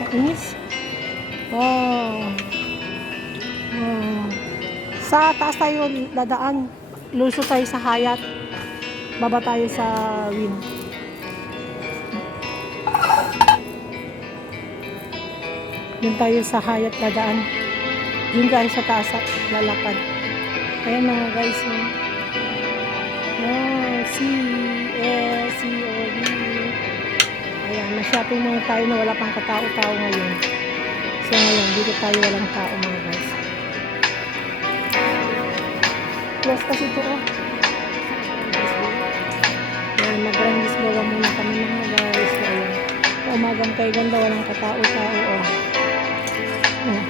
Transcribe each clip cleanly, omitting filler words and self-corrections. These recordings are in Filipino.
Kainis. Wow. Wow. Sa taas tayo dadaan. Luso tayo sa Hayat. Baba tayo sa Win. Doon tayo sa Hayat dadaan. Doon tayo sa taas at lalakad. Ayan mga guys. Oh, COD. Ayan, na-shopping muna tayo na wala pang katao-tao ngayon. So ngayon, dito tayo walang tao mga guys. Close kasi ito oh. Ayan, mag-randis bawa muna kami mga guys. Ayan, umagang kay ganda, walang katao-tao oh. Oh.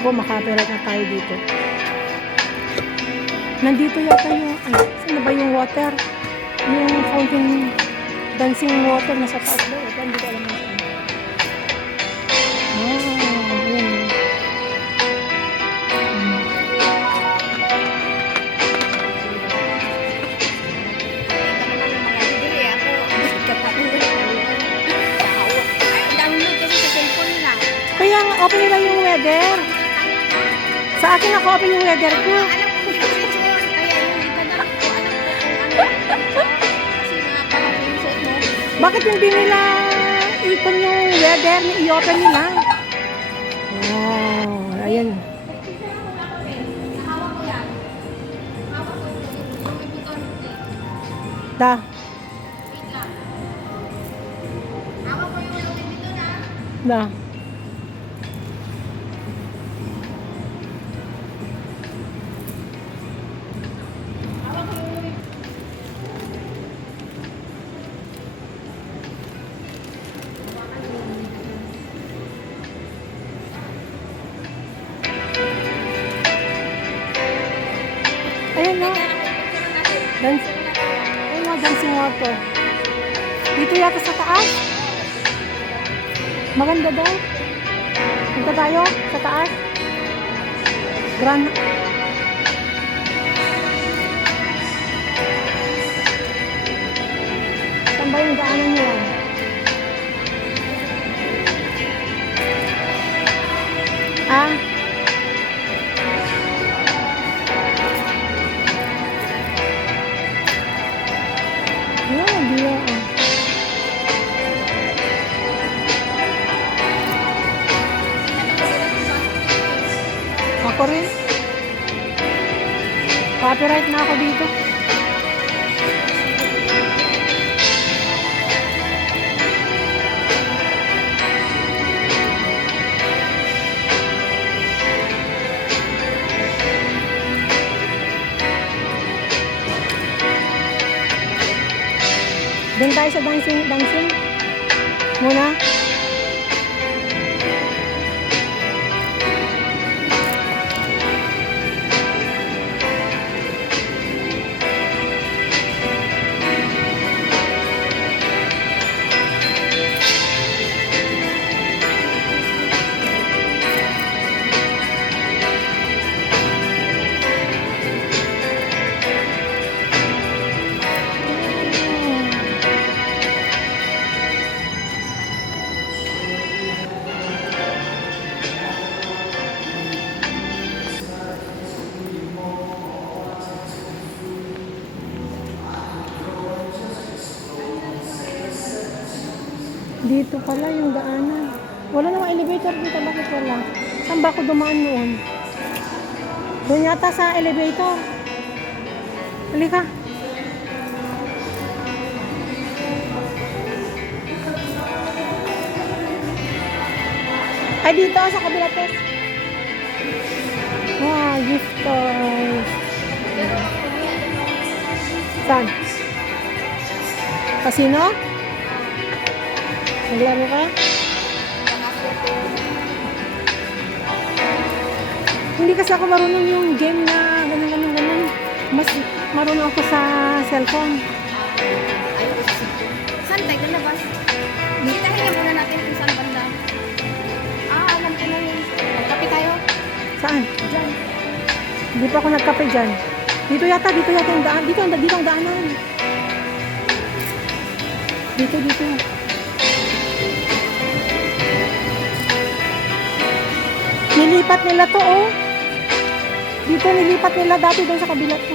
Ako, makaperat na tayo dito. Nandito yata yung, saan ba yung water? Yung fountain, dancing water nasa taas ba? Ito, hindi ko alam na. Yun. Kaya nga, open nila yung weather. Sa akin ako, open yung weather ko. Bakit hindi nila ikon yung weather, i-open nila? Wow, ayan. Da. Da. Ayan na. Ayan na, dancing water. Dito yata sa taas. Maganda daw. Punta tayo sa taas. Grand. Saan ba yung daanan nyo? Ah? Ako rin. Copyright na ako dito. Doon tayo sa dancing muna. Dito pala yung daanan. Wala namang elevator dito. Bakit wala? Saan ba ako dumaan noon? Doon yata sa elevator. Halika. Ay, dito sa kabila test. Wow, gift toys. Saan? Casino? Naglaro ka? Hindi kasi ako marunong yung game na ganun. Mas marunong ako sa cellphone. Saan tayo labas? Hitahingan muna natin kung saan banda. Alam ko na yun. Magkape tayo. Saan? Diyan. Hindi pa ako nagkape dyan. Dito yata yung daan. Dito ang daanan. Dito. Nilipat nila to, oh. Dito nilipat nila dati doon sa kabila to.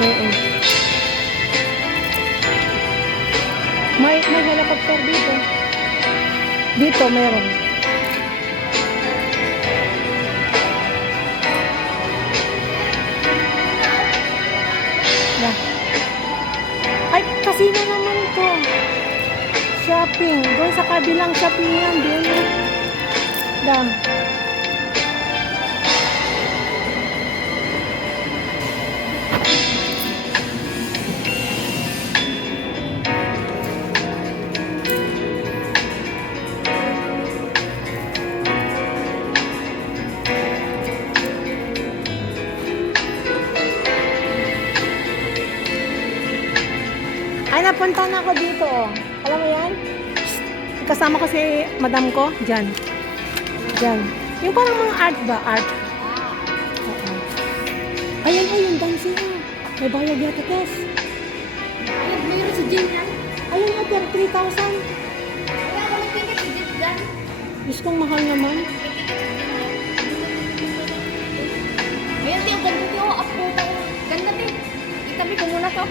Oo. May helicopter dito. Dito meron. Yeah. Ay, casino naman to. Shopping. Doon sa kabilang shopping yan. Doon yan. Da. Ay, napunta na ako dito, oh. Alam mo yan? Kasama ko si madam ko. Diyan. Diyan. Yung parang mga art ba? Art. Oo. Ayun, ayun. Dancing, oh. May bayad yata, Tess. Ayun, mayroon si Jane yan. Ayun, oh, pero 3,000. Wala ka mag-ticket si Jane dyan. Diyos kong mahal naman. Ayun, tiyo, ganda tiyo. Apo, ganda tiyo. Itabi ko muna to.